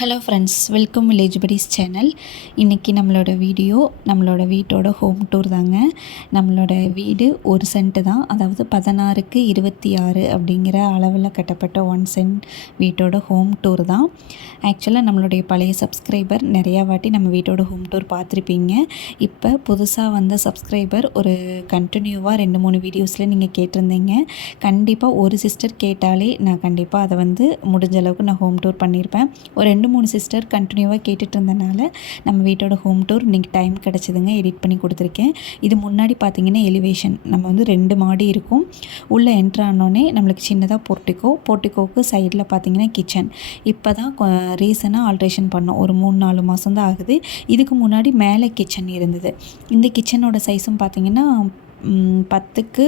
Hello friends, welcome village buddies channel. இன்றைக்கி நம்மளோட video நம்மளோட வீட்டோட ஹோம் டூர் தாங்க. நம்மளோட வீடு 1 சென்ட்டு தான், அதாவது 16க்கு 26 அப்படிங்கிற அளவில் கட்டப்பட்ட 1 சென்ட் வீட்டோட ஹோம் டூர் தான். ஆக்சுவலாக நம்மளுடைய பழைய சப்ஸ்கிரைபர் நிறையா வாட்டி நம்ம வீட்டோட ஹோம் டூர் பார்த்துருப்பீங்க. இப்போ புதுசாக வந்த சப்ஸ்கிரைபர் ஒரு கண்டினியூவாக 2-3 வீடியோஸில் நீங்கள் கேட்டிருந்தீங்க. கண்டிப்பாக ஒரு சிஸ்டர் கேட்டாலே நான் கண்டிப்பாக அதை முடிஞ்ச அளவுக்கு நான் ஹோம் டூர் பண்ணியிருப்பேன். ஒரு 2-3 சிஸ்டர் கண்டினியூவாக கேட்டுட்டு இருந்தனால நம்ம வீட்டோட ஹோம் டூர் இன்றைக்கி டைம் கிடச்சிதுங்க, எடிட் பண்ணி கொடுத்துருக்கேன். இது முன்னாடி பார்த்திங்கன்னா எலிவேஷன் நம்ம 2 மாடி இருக்கும். உள்ளே என்ட்ரு ஆனோடனே நம்மளுக்கு சின்னதாக போர்ட்டிக்கோவுக்கு சைடில் பார்த்திங்கன்னா கிச்சன். இப்போ தான் ரீசனாக ஆல்ட்ரேஷன் பண்ணோம், ஒரு 3-4 மாதம் தான் ஆகுது. இதுக்கு முன்னாடி மேலே கிச்சன் இருந்தது. இந்த கிச்சனோட சைஸும் பார்த்திங்கன்னா 10க்கு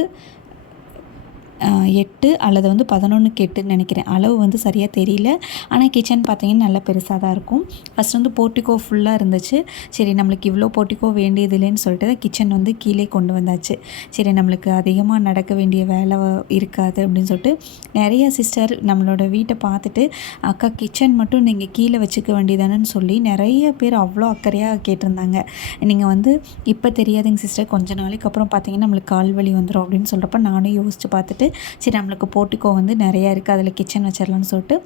8 அல்லது 11க்கு 8ன்னு நினைக்கிறேன். அளவு சரியாக தெரியல. ஆனால் கிச்சன் பார்த்திங்கன்னா நல்லா பெருசாக தான் இருக்கும். ஃபஸ்ட் போர்ட்டிக்கோ ஃபுல்லாக இருந்துச்சு. சரி, நம்மளுக்கு இவ்வளோ போர்ட்டிக்கோ வேண்டியது இல்லைன்னு சொல்லிட்டு தான் கிச்சன் கீழே கொண்டு வந்தாச்சு. சரி, நம்மளுக்கு அதிகமாக நடக்க வேண்டிய வேலை இருக்காது அப்படின்னு சொல்லிட்டு நிறைய சிஸ்டர் நம்மளோட வீட்டை பார்த்துட்டு, அக்கா கிச்சன் மட்டும் நீங்கள் கீழே வச்சுக்க வேண்டியதானன்னு சொல்லி நிறைய பேர் அவ்வளோ அக்கறையாக கேட்டிருந்தாங்க. நீங்கள் இப்போ தெரியாதுங்க சிஸ்டர், கொஞ்ச நாளைக்கு அப்புறம் பார்த்திங்கன்னா நம்மளுக்கு கால் வலி வந்துடும் அப்படின்னு சொல்கிறப்ப நானும் யோசித்து பார்த்துட்டு, சரி நம்மளுக்கு போர்ட்டிக்கோ நிறையா இருக்குது, அதில் கிச்சன் வச்சிடலான்னு சொல்லிட்டு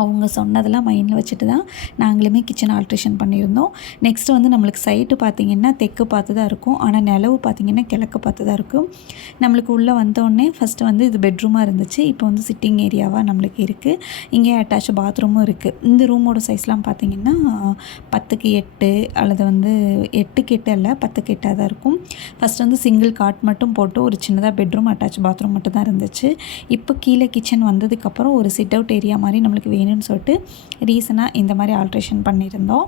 அவங்க சொன்னதெல்லாம் மைண்டில் வச்சுட்டு தான் நாங்களுமே கிச்சன் ஆல்ட்ரேஷன் பண்ணியிருந்தோம். நெக்ஸ்ட்டு நம்மளுக்கு சைட்டு பார்த்திங்கன்னா தெற்கு பார்த்து தான் இருக்கும். ஆனால் நிலவு பார்த்திங்கன்னா கிழக்கு பார்த்து தான் இருக்கும். நம்மளுக்கு உள்ளே வந்தோடனே ஃபஸ்ட்டு இது பெட்ரூமாக இருந்துச்சு. இப்போ சிட்டிங் ஏரியாவாக நம்மளுக்கு இருக்குது. இங்கே அட்டாச் பாத்ரூமும் இருக்குது. இந்த ரூமோட சைஸ்லாம் பார்த்திங்கன்னா 10க்கு 8 அல்லது 8க்கு 8 அல்ல, 10க்கு 8 தான் இருக்கும். ஃபஸ்ட்டு சிங்கிள் காட் மட்டும் போட்டு ஒரு சின்னதாக பெட்ரூம் அட்டாச் பாத்ரூம் மட்டும் தான் இருந்துச்சு. இப்போ கீழே கிச்சன் வந்ததுக்கப்புறம் ஒரு சிட் அவுட் ஏரியா மாதிரி நம்மளுக்கு வேணும்னு சொல்லிட்டு ரீசனாக இந்த மாதிரி ஆல்ட்ரேஷன் பண்ணியிருந்தோம்.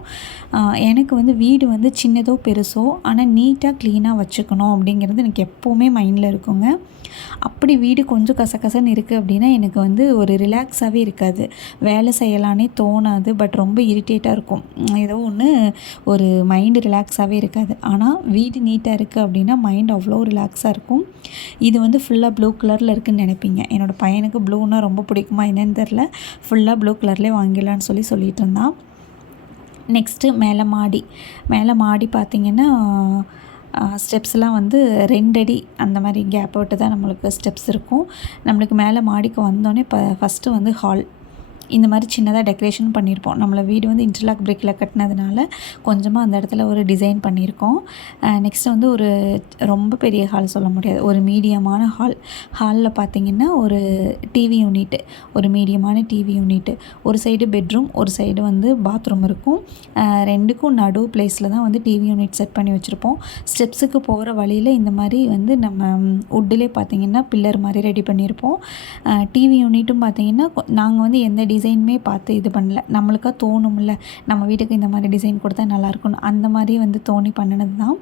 எனக்கு வீடு சின்னதோ பெருசோ ஆனால் நீட்டாக க்ளீனாக வச்சுக்கணும் அப்படிங்கிறது எனக்கு எப்போவுமே மைண்டில் இருக்குங்க. அப்படி வீடு கொஞ்சம் கசகசன்னு இருக்குது அப்படின்னா எனக்கு ஒரு ரிலாக்ஸாகவே இருக்காது, வேலை செய்யலானே தோணாது. பட் ரொம்ப இரிட்டேட்டாக இருக்கும், ஏதோ ஒன்று ஒரு மைண்டு ரிலாக்ஸாகவே இருக்காது. ஆனால் வீடு நீட்டாக இருக்குது அப்படின்னா மைண்ட் அவ்வளோ ரிலாக்ஸாக இருக்கும். இது ஃபுல்லாக ப்ளூ கலரில் இருக்குதுன்னு நினைப்பீங்க. என்னோடய பையனுக்கு ப்ளூன்னா ரொம்ப பிடிக்குமா என்னன்னு தெரில, ஃபுல்லாக ப்ளூ கலர்லேயே வாங்கிடலான்னு சொல்லிட்டு இருந்தான். நெக்ஸ்ட்டு மேலே மாடி பார்த்திங்கன்னா ஸ்டெப்ஸ்லாம் 2 அடி அந்த மாதிரி கேப் விட்டு தான் நம்மளுக்கு ஸ்டெப்ஸ் இருக்கும். நம்மளுக்கு மேலே மாடிக்கு வந்தோடனே ஃபஸ்ட்டு ஹால் இந்த மாதிரி சின்னதாக டெக்கரேஷன் பண்ணியிருப்போம். நம்மளை வீடு இன்டர்லாக் பிரிக்கில் கட்டினதுனால கொஞ்சமாக அந்த இடத்துல ஒரு டிசைன் பண்ணியிருக்கோம். நெக்ஸ்ட்டு ஒரு ரொம்ப பெரிய ஹால் சொல்ல முடியாது, ஒரு மீடியமான ஹாலில் பார்த்திங்கன்னா ஒரு டிவி யூனிட்டு, ஒரு மீடியமான டிவி யூனிட்டு, ஒரு சைடு பெட்ரூம், ஒரு சைடு பாத்ரூம் இருக்கும். 2க்கும் நடு பிளேஸில் தான் டிவி யூனிட் செட் பண்ணி வச்சுருப்போம். ஸ்டெப்ஸுக்கு போகிற வழியில் இந்த மாதிரி நம்ம வுட்டிலே பார்த்திங்கன்னா பில்லர் மாதிரி ரெடி பண்ணியிருப்போம். டிவி யூனிட்டும் பார்த்திங்கன்னா நாங்கள் எந்த டிசைனுமே பார்த்து இது பண்ணல, நம்மளுக்காக தோணும்ல நம்ம வீட்டுக்கு இந்த மாதிரி டிசைன் கொடுத்தா நல்லாயிருக்கும், அந்த மாதிரி தோணி பண்ணினது தான்.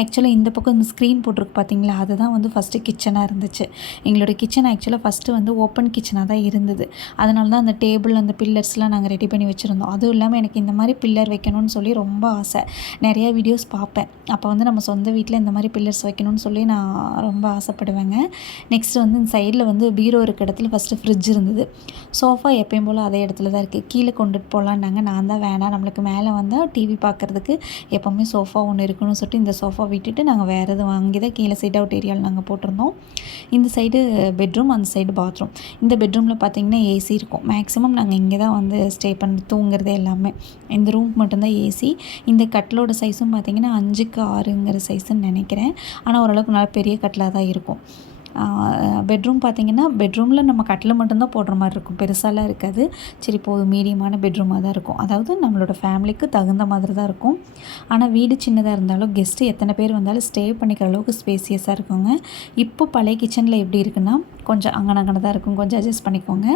ஆக்சுவலாக இந்த பக்கம் இந்த ஸ்க்ரீன் போட்டிருக்கு பார்த்திங்களா, அதுதான் ஃபஸ்ட்டு கிச்சனாக இருந்துச்சு. எங்களோட கிச்சன் ஆக்சுவலாக ஃபஸ்ட்டு ஓப்பன் கிச்சனாக தான் இருந்தது. அதனால தான் அந்த டேபிள் அந்த பில்லர்ஸ்லாம் நாங்கள் ரெடி பண்ணி வச்சுருந்தோம். அதுவும் இல்லாமல் எனக்கு இந்த மாதிரி பில்லர் வைக்கணும்னு சொல்லி ரொம்ப ஆசை. நிறையா வீடியோஸ் பார்ப்பேன். அப்போ நம்ம சொந்த வீட்டில் இந்த மாதிரி பில்லர்ஸ் வைக்கணும்னு சொல்லி நான் ரொம்ப ஆசைப்படுவேங்க. நெக்ஸ்ட்டு இந்த சைடில் பீரோ இருக்க இடத்துல ஃபஸ்ட்டு ஃப்ரிட்ஜ் இருந்தது. சோஃபா எப்பயும் போல் அதே இடத்துல தான் இருக்குது. கீழே கொண்டுட்டு போகலான்னாங்க. நான் தான் வேணாம், நம்மளுக்கு மேலே வந்தால் டிவி பார்க்குறதுக்கு எப்போவுமே சோஃபா ஒன்று இருக்கணும்னு சொல்லிட்டு இந்த சோஃபா விட்டுட்டு நாங்கள் வேறு எதுவும் வாங்கி தான் கீழே சிட் அவுட் ஏரியாவில் நாங்கள் போட்டிருந்தோம். இந்த சைடு பெட்ரூம், அந்த சைடு பாத்ரூம். இந்த பெட்ரூமில் பார்த்திங்கன்னா ஏசி இருக்கும். மேக்ஸிமம் நாங்கள் இங்கே தான் ஸ்டே பண்ணி தூங்குறது எல்லாமே. இந்த ரூம் மட்டும்தான் ஏசி. இந்த கட்டிலோட சைஸும் பார்த்திங்கன்னா 5க்கு 6ங்கிற சைஸுன்னு நினைக்கிறேன். ஆனால் ஓரளவுக்கு நல்லா பெரிய கட்டிலாக தான் இருக்கும். பெட்ரூம் பார்த்திங்கன்னா பெட்ரூமில் நம்ம கட்டில் மட்டும்தான் போடுற மாதிரி இருக்கும், பெருசாலாம் இருக்காது. சரி, இப்போது மீடியமான பெட்ரூமாக தான் இருக்கும். அதாவது நம்மளோட ஃபேமிலிக்கு தகுந்த மாதிரி தான் இருக்கும். ஆனால் வீடு சின்னதாக இருந்தாலும் கெஸ்ட்டு எத்தனை பேர் வந்தாலும் ஸ்டே பண்ணிக்கிற அளவுக்கு ஸ்பேசியஸாக இருக்குங்க. இப்போ பழைய கிச்சனில் எப்படி இருக்குன்னா கொஞ்சம் அங்கனங்கன தான் இருக்கும், கொஞ்சம் அட்ஜஸ்ட் பண்ணிக்கோங்க.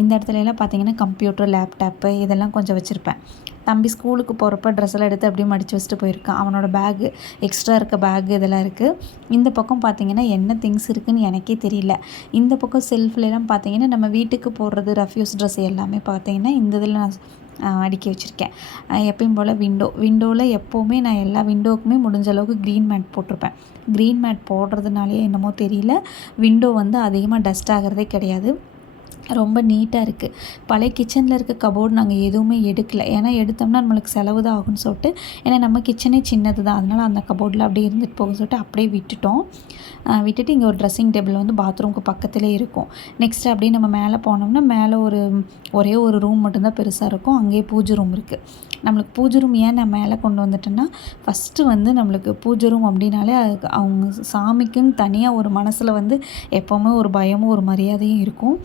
இந்த இடத்துலலாம் பார்த்திங்கன்னா கம்ப்யூட்டர், லேப்டாப்பு இதெல்லாம் கொஞ்சம் வச்சுருப்பேன். தம்பி ஸ்கூலுக்கு போகிறப்ப ட்ரெஸ்ஸெல்லாம் எடுத்து அப்படியே மடித்து வச்சுட்டு போயிருக்கான். அவனோட பேகு, எக்ஸ்ட்ரா இருக்க பேகு இதெல்லாம் இருக்குது. இந்த பக்கம் பார்த்திங்கன்னா என்ன திங்ஸ் இருக்குதுன்னு எனக்கே தெரியல. இந்த பக்கம் செல்ஃப்லாம் பார்த்திங்கன்னா நம்ம வீட்டுக்கு போடுறது ரஃப்யூஸ் ட்ரெஸ் எல்லாமே பார்த்திங்கன்னா இந்த இதில் நான் அடுக்கி வச்சுருக்கேன். எப்பயும் போல் விண்டோவில் எப்போவுமே நான் எல்லா விண்டோவுக்குமே முடிஞ்ச அளவுக்கு க்ரீன் மேட் போட்டிருப்பேன். க்ரீன் மேட் போடுறதுனாலே என்னமோ தெரியல, விண்டோ அதிகமாக டஸ்ட் ஆகிறதே கிடையாது. ரொம்ப நீட்டாக இருக்குது. பழைய கிச்சனில் இருக்க கபோர்டு நாங்கள் எதுவுமே எடுக்கல. ஏன்னா எடுத்தோம்னா நம்மளுக்கு செலவு தான் ஆகும்னு சொல்லிட்டு, ஏன்னா நம்ம கிச்சனே சின்னது தான், அதனால் அந்த கபோர்டில் அப்படியே இருந்துட்டு போகும்னு சொல்லிட்டு அப்படியே விட்டுட்டோம். விட்டுட்டு இங்கே ஒரு ட்ரெஸ்ஸிங் டேபிள் வந்து பாத்ரூமுக்கு பக்கத்துலேயே இருக்கும். நெக்ஸ்ட்டு அப்படியே நம்ம மேலே போனோம்னா மேலே ஒரே ஒரு ரூம் மட்டும்தான் பெருசாக இருக்கும். அங்கேயே பூஜை ரூம் இருக்குது. நம்மளுக்கு பூஜை ரூம் ஏன் நான் மேலே கொண்டு வந்துட்டேன்னா, ஃபஸ்ட்டு வந்து நம்மளுக்கு பூஜை ரூம் அப்படின்னாலே அதுக்கு அவங்க சாமிக்குன்னு தனியாக ஒரு மனசில் வந்து எப்போவுமே ஒரு பயமும் ஒரு மரியாதையும் இருக்கும்.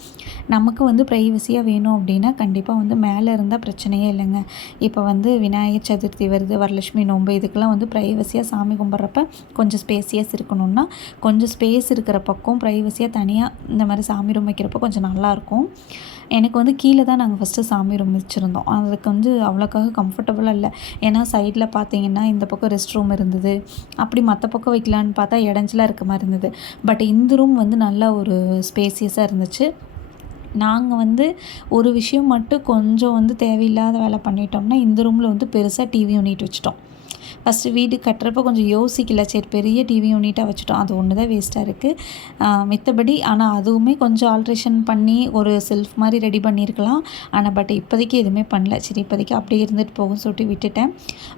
நமக்கு வந்து ப்ரைவசியாக வேணும் அப்படின்னா கண்டிப்பாக வந்து மேலே இருந்தால் பிரச்சனையே இல்லைங்க. இப்போ வந்து விநாயகர் சதுர்த்தி வருது, வரலட்சுமி நோன்பு, இதுக்கெல்லாம் வந்து ப்ரைவசியாக சாமி கும்பிட்றப்ப கொஞ்சம் ஸ்பேசியஸ் இருக்கணும்னா, கொஞ்சம் ஸ்பேஸ் இருக்கிற பக்கம் ப்ரைவசியாக தனியாக இந்த மாதிரி சாமி ரூம் வைக்கிறப்போ கொஞ்சம் நல்லாயிருக்கும். எனக்கு வந்து கீழே தான் நாங்கள் ஃபஸ்ட்டு சாமி ரூம் வச்சுருந்தோம். அதுக்கு வந்து அவ்வளோக்காக கம்ஃபர்டபுளாக இல்லை. ஏன்னா சைடில் பார்த்தீங்கன்னா இந்த பக்கம் ரெஸ்ட் ரூம் இருந்தது. அப்படி மற்ற பக்கம் வைக்கலான்னு பார்த்தா இடைஞ்சலாக இருக்க மாதிரி இருந்தது. பட் இந்த ரூம் வந்து நல்ல ஒரு ஸ்பேசியஸாக இருந்துச்சு. நாங்கள் வந்து ஒரு விஷயம் மட்டும் கொஞ்சம் வந்து தேவையில்லாத வேலை பண்ணிட்டோம்னா, இந்த ரூமில் வந்து பெருசாக டிவி யூனிட் வச்சுட்டோம். ஃபஸ்ட்டு வீடு கட்டுறப்ப கொஞ்சம் யோசிக்கல, சரி பெரிய டிவி யூனிட்டாக வச்சுட்டோம், அது ஒன்று தான் வேஸ்ட்டாக இருக்குது. மித்தபடி ஆனால் அதுவுமே கொஞ்சம் ஆல்ட்ரேஷன் பண்ணி ஒரு செல்ஃப் மாதிரி ரெடி பண்ணியிருக்கலாம். ஆனால் பட் இப்போதைக்கு எதுவுமே பண்ணல. சரி இப்போதைக்கு அப்படியே இருந்துட்டு போகும்னு சொல்லிட்டு விட்டுட்டேன்.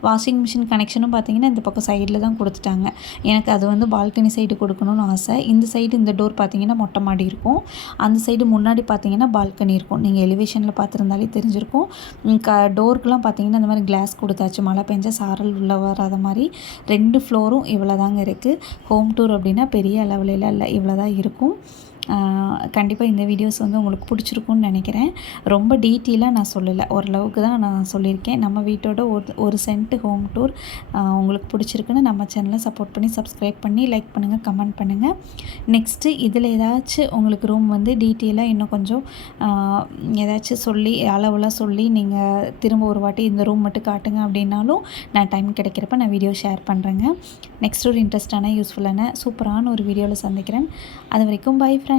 வாஷிங் மிஷின் கனெக்ஷனும் பார்த்திங்கன்னா இந்த பக்கம் சைடில் தான் கொடுத்துட்டாங்க. எனக்கு அது வந்து பால்கனி சைடு கொடுக்கணும்னு ஆசை. இந்த சைடு இந்த டோர் பார்த்திங்கன்னா மொட்டை மாடி இருக்கும். அந்த சைடு முன்னாடி பார்த்திங்கன்னா பால்கனி இருக்கும். நீங்கள் எலிவேஷனில் பார்த்துருந்தாலே தெரிஞ்சிருக்கும். டோருக்கெலாம் பார்த்திங்கன்னா இந்த மாதிரி கிளாஸ் கொடுத்தாச்சு. மழை பெஞ்சா சாரல் உள்ள வராத மாதிரி 2 ஃப்ளோரும் இவ்வளோ தாங்க இருக்குது. ஹோம் டூர் அப்படின்னா பெரிய அளவுலலாம் இல்லை, இவ்வளோ தான் இருக்கும். கண்டிப்பாக இந்த வீடியோஸ் வந்து உங்களுக்கு பிடிச்சிருக்குன்னு நினைக்கிறேன். ரொம்ப டீட்டெயிலாக நான் சொல்லலை, ஓரளவுக்கு தான் நான் சொல்லியிருக்கேன். நம்ம வீட்டோட ஒரு சென்ட் ஹோம் டூர் உங்களுக்கு பிடிச்சிருக்குன்னு நம்ம சேனலை சப்போர்ட் பண்ணி சப்ஸ்கிரைப் பண்ணி லைக் பண்ணுங்கள், கமெண்ட் பண்ணுங்கள். நெக்ஸ்ட்டு இதில் ஏதாச்சும் உங்களுக்கு ரூம் வந்து டீட்டெயிலாக இன்னும் கொஞ்சம் ஏதாச்சும் சொல்லி அளவுலாம் சொல்லி நீங்கள் திரும்ப ஒரு வாட்டி இந்த ரூம் மட்டும் காட்டுங்க அப்படின்னாலும் நான் டைம் கிடைக்கிறப்ப நான் வீடியோ ஷேர் பண்ணுறேங்க. நெக்ஸ்ட் ஒரு இன்ட்ரெஸ்டான யூஸ்ஃபுல்லான சூப்பரான ஒரு வீடியோவில் சந்திக்கிறேன். அது வரைக்கும் பை ஃப்ரெண்ட்ஸ்.